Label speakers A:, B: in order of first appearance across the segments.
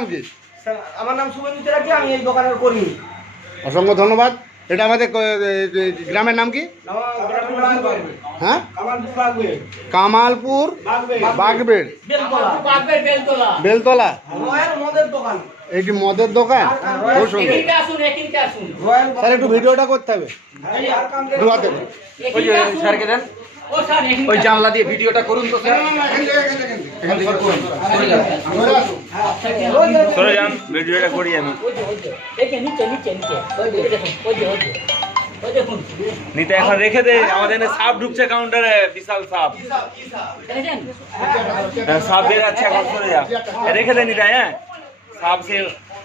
A: নাম কি?
B: স্যার, আমার নাম শুভেন্দু আমি এই দোকানের কর্মী।
A: অসংখ্য ধন্যবাদ। এটা আমাদের গ্রামের নাম কি। হ্যাঁ?
B: কামালপুর বাগবে।
A: কামালপুর
B: বাগবে।
A: বাগবেড়।
B: বেলতলা।
A: বেলতলা
B: মদের দোকান।
A: এটি মদের দোকান? খুব সুন্দর। স্যার একটু ভিডিওটা করতে হবে।
B: আর কামড়ে-
A: দু হাতে
C: ওই যে স্যারকে দেন। ওই জানলা দিয়ে ভিডিওটা করুন তো স্যার।
D: যান ভিডিওটা করি আমি। নিতে এখন রেখে দে আমাদের সাপ ঢুকছে কাউন্টারে বিশাল সাপ। হ্যাঁ, সাপ বের আছে এখন সরে যা। রেখে দে নিতে হ্যাঁ। সাপ সে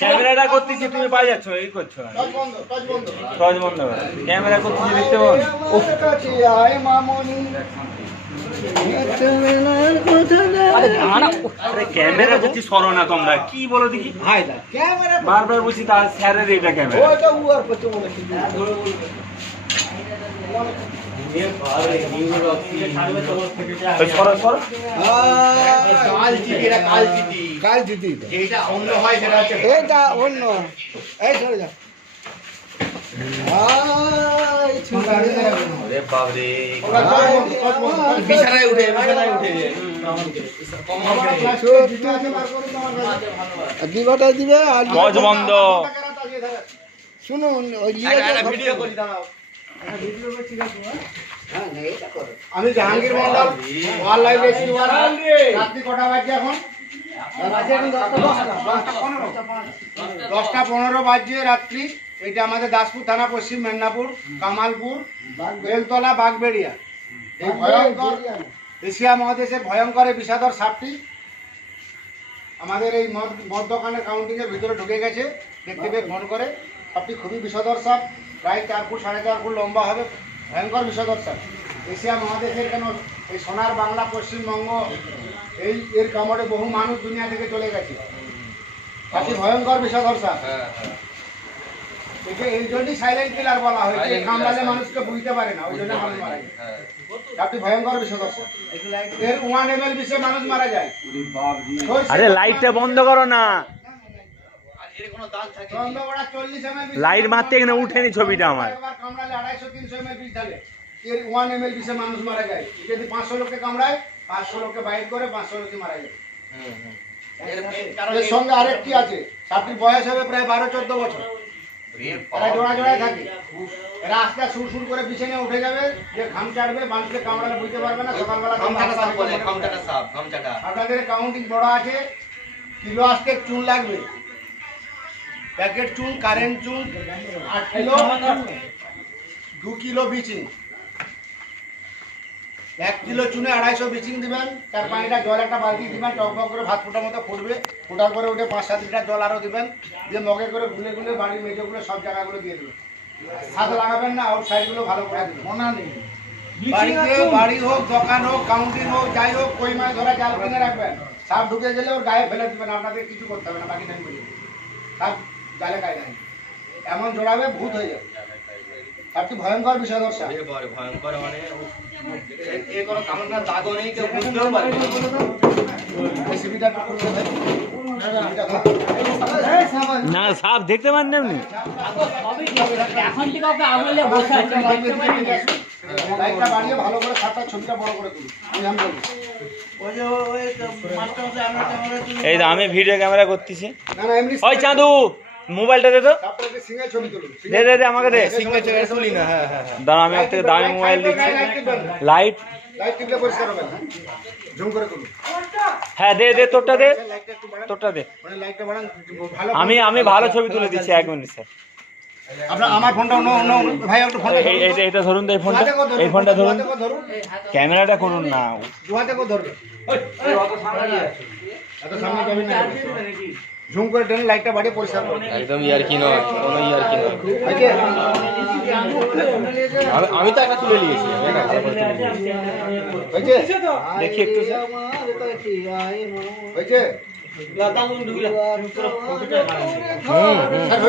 D: ক্যামেরাটা করতেছি তুমি পাই যাচ্ছ এই করছ না টর্চ বন্ধ ক্যামেরা করতেছি দেখতে পাবো ক্যামেরা করছি সরো না তোমরা। কি বলো দেখি?
A: ক্যামেরা
D: বারবার বলছি তার স্যারের এটা ক্যামেরা
A: এটা অন্য এই সরে যা
B: বিছানায় উঠে বিছানায় উঠে
A: দিবাটা দিবে আর
D: টর্চ বন্ধ
A: শুনুন ওই
B: ভিডিও করি দাঁড়াও
A: আমি জাহাঙ্গীর মন্ডল রাত্রি কটা বাজছে এখন? দশটা পনেরো। বাজছে রাত্রি। এটা আমাদের দাসপুর থানা, পশ্চিম মেদিনীপুর, কামালপুর, বেলতলা, বাগবেড়িয়া। এই ভয়ঙ্কর এশিয়া মহাদেশের ভয়ঙ্কর এই বিষাদর সাপটি আমাদের এই মদ মদ দোকানের কাউন্টিংয়ের ভিতরে ঢুকে গেছে। দেখতে পেয়ে ফোন করে। সাপটি খুবই বিষধর সাপ প্রায় চার ফুট সাড়ে চার ফুট লম্বা হবে। ভয়ঙ্কর বিষধর সাপ এশিয়া মহাদেশের কেন এই সোনার বাংলা পশ্চিমবঙ্গ এই এর কামড়ে বহু মানুষ দুনিয়া থেকে চলে গেছে। সাপটি ভয়ঙ্কর বিষধর সাপ একে এই জন্যই সাইলেন্ট কিলার বলা হয়েছে এই কামড়ালে মানুষকে বুঝতে পারে না ওই জন্য মানুষ মারা যায় সাপটি ভয়ঙ্কর বিষধর সাপ এর ওয়ান এম এল বিষে মানুষ মারা যায়।
D: আরে লাইটটা বন্ধ করো না। লাইট মারতে এখানে উঠেনি ছবিটা আমার।
A: একবার কামড়ালে 250 300 ml বিষ ঢালে। এর 1 ml বিষে মানুষ মারা যায়। যদি 500 লোককে কামড়ায় 500 লোককে বাইট করে 500 লোকই মারা যায়। এর সঙ্গে আরেকটি আছে। সাপটির বয়স হবে প্রায় 12 14 বছর। এরা জোড়া জোড়ায় থাকে। এরা আস্তে আস্তে সুর সুর করে বিছানে উঠে যাবে। যে ঘাম চাটবে মানুষকে কামড়ালে বুঝতে পারবে না সকালবেলা আপনাদের কাউন্টিং বড় আছে। কিলো আসতে চুন লাগবে। প্যাকেট চুন কারেন্ট চুন আট কিলো দু কিলো বিচিং এক কিলো চুনে আড়াইশো বিচিং দিবেন চার পাঁচ লিটার জল একটা বালতি দিবেন টক করে ভাত ফোটার মতো ফুটবে ফোটার পরে ওটা পাঁচ সাত লিটার জল আরও দিবেন দিয়ে মগে করে গুলে গুলে বাড়ির মেঝেগুলো সব জায়গাগুলো দিয়ে দেবেন। হাত লাগাবেন না আউট সাইডগুলো ভালো করে দেবেন। মনা নেই। বাড়িতে বাড়ি হোক দোকান হোক কাউন্টিং হোক যাই হোক কই মাছ ধরা জাল কিনে রাখবেন। সাপ ঢুকে গেলে ওর গায়ে ফেলে দিবেন আপনাদের কিছু করতে হবে না বাকি টাইম বলে সাপ জালে দেয় এমন জোড়াবে ভূত হয়ে যাবে। সাপটি ভয়ঙ্কর বিষয় দর্শা
B: ভয়ঙ্কর মানে এ- কোনো কামড় দাগও নেই কেউ বুঝতেও পারবে না।
D: না সাপ দেখতে পান না
C: এখন থেকে ওকে আঙুলে বসে আছে আমি দেখতে পাইনি।
A: লাইটটা বাড়িয়ে ভালো করে ছবিটা বড় তুলি।
D: এই আমি ভিডিও ক্যামেরা করতেছি।
A: না না এমনি
D: ওই চাঁদু! মোবাইলটা দে তো। দে দে দে আমাকে দে।
B: সিগনেচার তুলি না হ্যাঁ হ্যাঁ হ্যাঁ।
D: দাঁড়া আমি এক থেকে দামি মোবাইল দিচ্ছি। Light
A: light. টিপলে পরিষ্কার হবে না? জুম করে করুন
D: হ্যাঁ দে দে তোরটা দে।
A: লাইটটা একটু বাড়ান
D: তোরটা দে।
A: মানে লাইটটা বাড়ান ভালো
D: আমি আমি ভালো ছবি তুলে দিচ্ছি এক মিনিট স্যার।
A: আপনার আমার ফোনটা অন্য অন্য ভাই একটু ফোনটা
D: এই এই- এটা ধরুন তো এই ফোনটা। এই ফোনটা ধরুন। ক্যামেরাটা করুন না।
A: দুহাতে করে ধরবে এত সামনে যাবি না ঝুম করে টেনে লাইটটা বাড়িয়ে পরিষ্কার
B: একদম ইয়ার কি নয় কোনো ইয়ার কি নয়।
A: হয়েছে
B: আমি তো একটা তুলে নিয়েছি
D: দেখি একটু।
A: হয়েছে?
B: একটা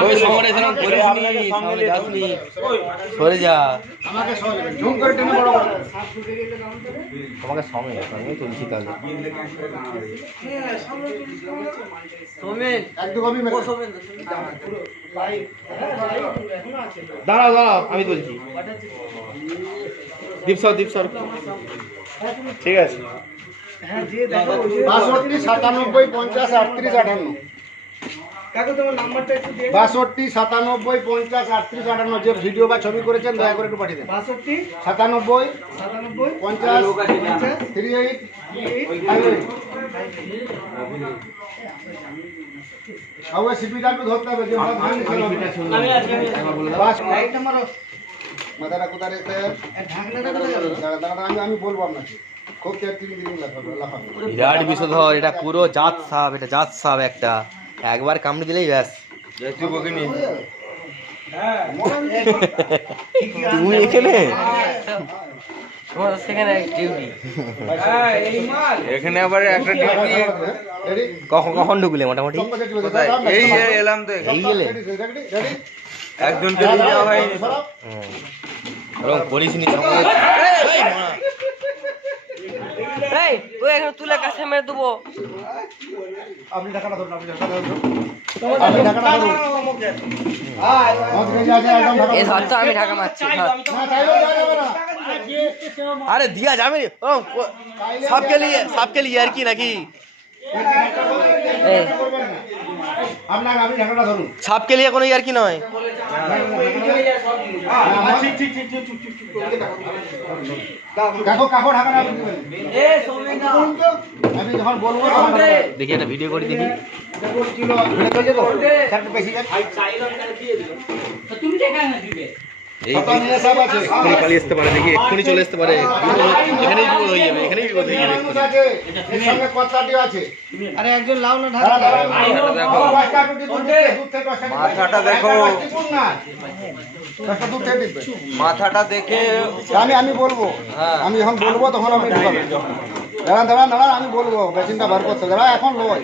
B: ওই সামনে সামনে সরে যা
A: আমাকে ঝুম করে টেনে বড়
B: তোমাকে সামনে আমি তুলছি তাহলে
A: এক দু কপি মেরে
B: দাঁড়াও দাঁড়াও আমি তুলছি দীপসর দীপসর ঠিক আছে
A: বাষট্টি সাতানব্বই পঞ্চাশ আটত্রিশ আটান্ন বাষট্টি সাতানব্বই পঞ্চাশ আটত্রিশ আটান্ন যে ভিডিও বা ছবি করেছেন দয়া করে একটু পাঠিয়ে দেন। সাতানব্বই পঞ্চাশ থ্রি এইট সবাই সিপিটা একটু ধরতে হবে মাথাটা কোথায় রেখে? দাঁড়া দাঁড়া আমি আমি বলব আপনাকে। খুব
B: বিরাট বিষধর এটা পুরো জাত সাপ এটা জাত সাপ একটা। একবার কামড়ে দিলেই ব্যাস। তুমি এখানে?
C: এখানে আবার একটা ডিউটি
B: কখন কখন ঢুকলে মোটামুটি?
C: এই এলাম তো
B: এই গেলে?
C: একজনকে দেওয়া হয়নি
B: ওরকম করিস নি
A: আপনি মেরে ধরুন আপনি টাকাটা ধরুন আপনি টাকাটা ধরুন
E: আমি ঢাকা মারছি
B: আরে দিয়া যাবে সবকে লিয়ে সবকে লিয়ে আর কি নাকি
A: আপনাকে আপনি ঢাকাটা ধরুন।
B: কোনো ইয়ার কি নয়। দেখি একটা ভিডিও করে দেখি।
A: কিলো
B: এক্ষুনি পালিয়ে আসতে পারে দেখি এক্ষুনি চলে আসতে পারে। এখানেই বিপদ হয়ে যাবে এখানেই বিপদ হয়ে যাবে
A: আরে একজন লাউ না।
C: মাথাটা দেখো। মাথাটা
A: আমি আমি বলব। আমি যখন বলব তখন আমি দাঁড়ান দাঁড়ান দাঁড়ান আমি বলব মেশিনটা বার করতে। দাঁড়া এখন লয়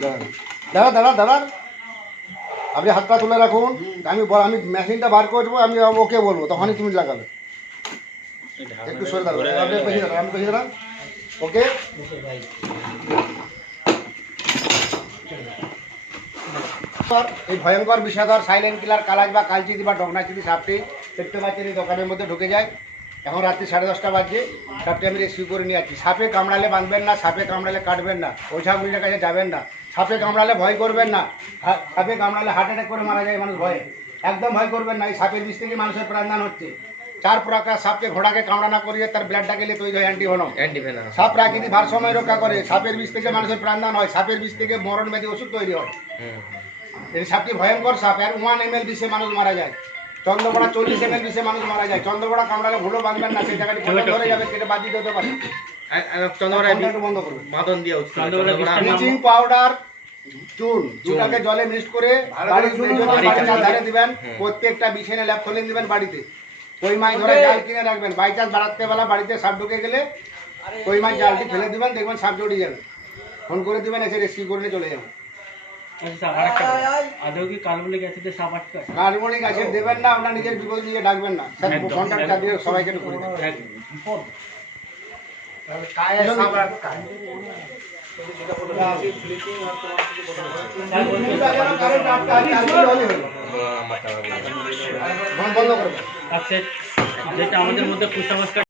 A: দাঁড়ান দাঁড়া দাঁড়া দাঁড়ান। আপনি হাতটা তুলে রাখুন। আমি আমি মেশিনটা বার করব আমি ওকে বলব তখনই তুমি লাগাবে। একটু সরে দাঁড়ান আপনি পেছিয়ে দাঁড়ান আমি পেছিয়ে দাঁড়ান ওকে? এই ভয়ঙ্কর বিষাদর সাইলেন্ট কিলার কালাজ বা কালচিতি বা ডগনাচিতি সাপটি দেখতে পাচ্ছেন এই দোকানের মধ্যে ঢুকে যায়। এখন রাত্রি সাড়ে দশটা বাজছে। সাপটি আমি রেস্কিউ করে নিয়ে আছি সাপে কামড়ালে বাঁধবেন না সাপে কামড়ালে কাটবেন না। ওঝা গুলির কাছে যাবেন না। সাপে কামড়ালে ভয় করবেন না। সাপে কামড়ালে হার্ট অ্যাটাক করে মারা যায় মানুষ ভয়ে। একদম ভয় করবেন না। এই সাপের বিষ থেকে মানুষের প্রাণদান হচ্ছে। চার প্রকার সাপকে ঘোড়াকে কামড়ানা করিয়ে তার ব্লাডটা গেলে তৈরি হয় অ্যান্টিভেনম সাপ প্রাকৃতিক ভারসাম্য রক্ষা করে। সাপের বিষ থেকে মানুষের প্রাণদান হয়। সাপের বিষ থেকে মরণ ব্যাধি ওষুধ তৈরি হয়। এই সাপটি ভয়ঙ্কর সাপ। এর ওয়ান এম এল বিষে মানুষ মারা যায়। চন্দ্রপড়া চল্লিশ এম এল বিষে মানুষ মারা যায়। চন্দ্রপড়া কামড়ালে ভুলো বাঁধবেন না সেই জায়গাটি ধরে যাবে কেটে বাদ দিতে হতে পারে বন্ধ করবেন
B: মাদন দিয়া
A: ব্লিচিং পাউডার চুন দুটাকে জলে মিক্স করে বাড়ির দিবেন প্রত্যেকটা বিছানে ল্যাপথলিন দিবেন বাড়িতে। কই মাছ ধরে জাল কিনে রাখবেন? বাই চান্স বাড়াতে বেলা বাড়িতে সাপ ঢুকে গেলে কই মাছ জালটি ফেলে দিবেন দেখবেন সাপ জড়িয়ে যাবে। ফোন করে দিবেন এসে রেস্কিউ করে চলে যাবেন
E: আচ্ছা কার্বনিক অ্যাসিডে
A: দেবেন না আপনার নিজের বিপদ নিজে ডাকবেন না। দিয়ে সবাইকে করে দেবেন। বন্ধ করবেন
E: আচ্ছা যেটা আমাদের মধ্যে কুসংস্কার